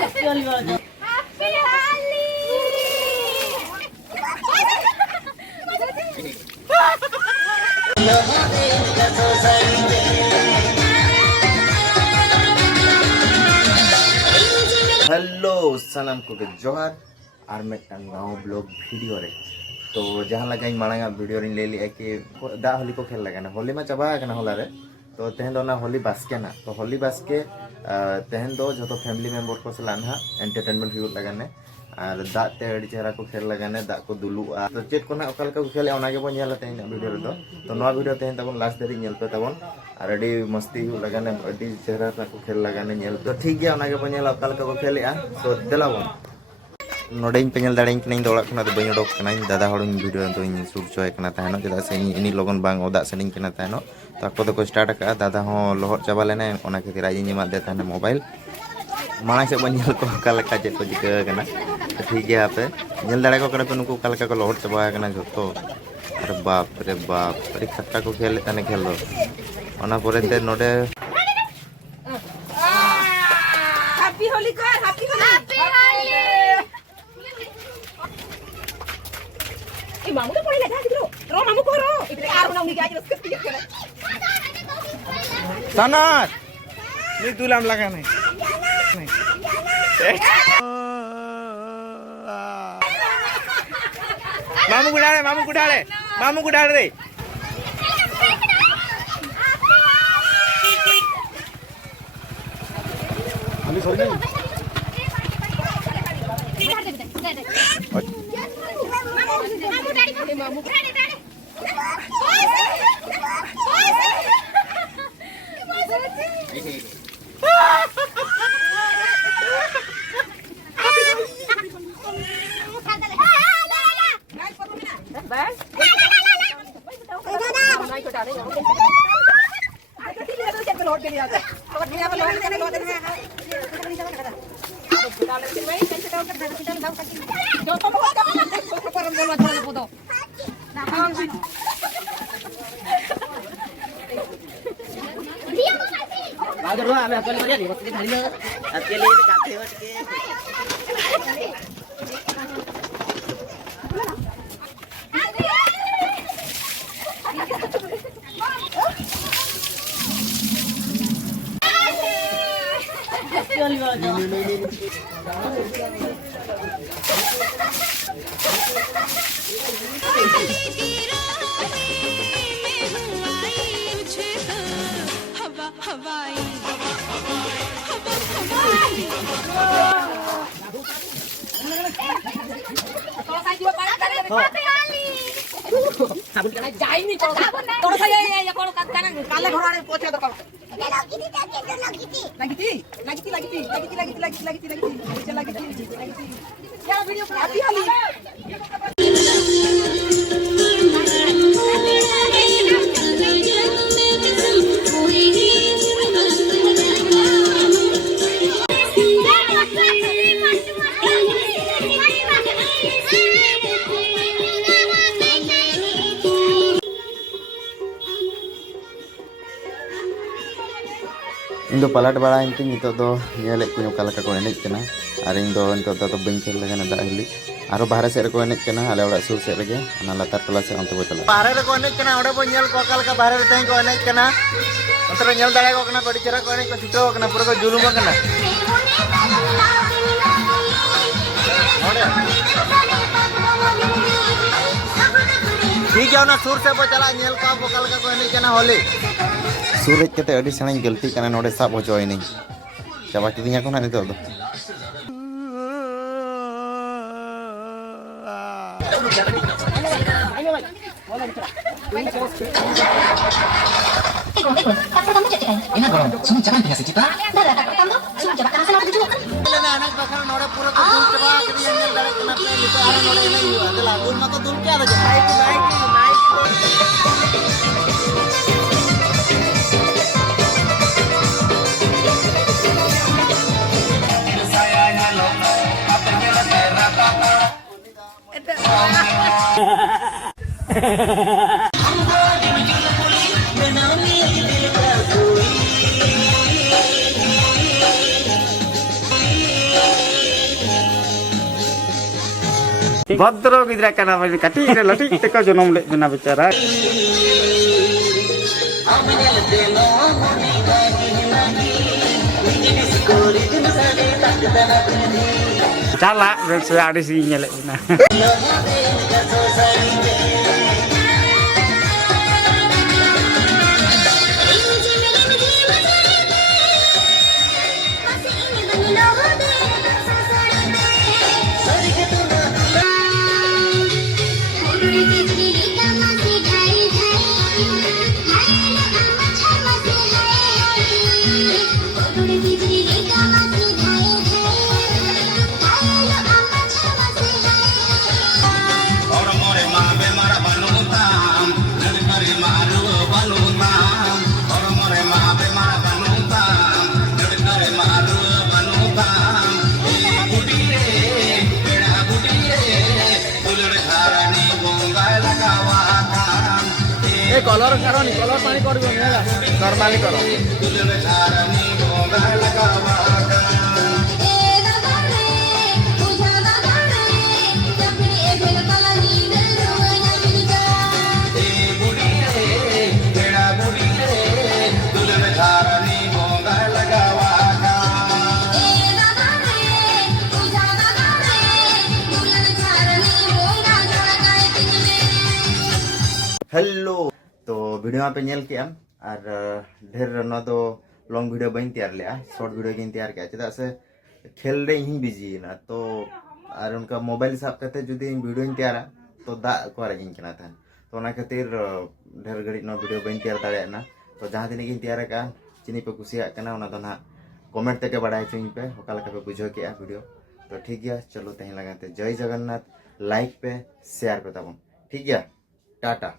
Hello सलाम को जोहार और मिट्टन गाँव ब्लॉग वीडियो रे तो जहाँ लगा मांगा वीडियो ले लिया कि दा होली को खेल लगा ना होली में चाबा होला रे तो तेहन दो ना होली बास्के ना तो होली बास्के तेहन दो जो तो फैमिली मेम्बर को सलाह ना एंटरटेनमेंट हुई लगाने और दाग ते अड़ी चेहरा को खेल लगाने दाग को दुलुआ तो चेक को ना ओकाल को खेले ओना के बन नेला तेहन वीडियो रे तो नवा वीडियो तेहन तबन लास्ट देरी नेल पे तबन और अड़ी मस्ती हुई लगाने अड़ी चेहरा को खेल लगाने नेल तो ठीक गया ओना के बन नेला ओकाल को खेलेआ तो देलाबन नोडे पे नल दाड़े कना दौड़ा खना तो बई उडोक कना दादा हड़िन वीडियो तो शूट चोय कना तहनो चेदा से इनी लगन बांग ओदा सनिन कना तहनो तो ako तो स्टार्ट का दादा हो लोहर चाबा लेना ओना खातिर आज इन दे तहने मोबाइल माना से बन को कालका चे को जिका कना तो ठीक है पे नल दाड़े को कना पे नुको कालका को लोहर चाबा कना जतो अरे बाप अरे खट्टा को खेल तने खेल दो ओना परे ते नोडे हैप्पी होली कर हैप्पी होली मामू तो पड़े लगा दिलो रो मामू को रो इतने यार ना उन्हें क्या आज उसके पीछे खेला सनत नहीं दुलाम लगा नहीं मामू को डाले रे अभी सोई नहीं मामू Agar lu ame apa lagi ni? Waktu hari ni, akhirnya kita kafe waktu. Sabun kena jahit ni kalau saya ya kalau kadang kalau orang ada pocah tu kalau lagi ya video hati-hati इन पलट बड़ा नित nail को कालका को एनेज कना और इन तो B खेल लगा दा हिली और बाहर सेद को एनेज कना आले ओड़ा सुर सेद गे लातार टोला से अंत बो चला बाहर रे को एनेज कना ओडे बो नेल को कालका बाहर रे तें को एनेज कना अंतर नेल दाड़े को कना बड़ी चेहरा को एनेज को छिटो कना पूरा को जुलुम कना ठीक है ना सुर से बो चला नेल का बो कालका को एनेज कना होली सुर हेज कते अड़ी सेना गलती कना नोडे साब होचोय नहीं चाबा किदिया को ना नितो दो anak bakal nore pura ko dul coba kedian nel dare kena pe nitu are nore ini adalah dul mako dul ke ada naik भद्र गिद्रा कना बे काटी रे लटी तक जनम ले बिना बेचारा चला से आड़ी सी नेले बिना कलर कारण कलर पानी कर नॉर्मली करो हेलो तो वीडियो पे नेल के और ढेर ना तो लॉन्ग वीडियो बन तैयार लिया शॉर्ट वीडियो गिन तैयार किया चेदा से खेल रे ही बिजी ना तो और उनका मोबाइल साफ करते जुदी वीडियो तैयारा तो दा को रगिन कना था तो ना खातिर ढेर घड़ी ना वीडियो बन तैयार दाड़े ना तो जहां दिन गिन तैयार का चिनी पे कुसिया कना ना तो ना कमेंट तक बड़ा चुई पे होका लका पे बुझो के वीडियो तो ठीक है चलो तहीं लगाते जय जगन्नाथ लाइक पे शेयर पे तब ठीक है टाटा।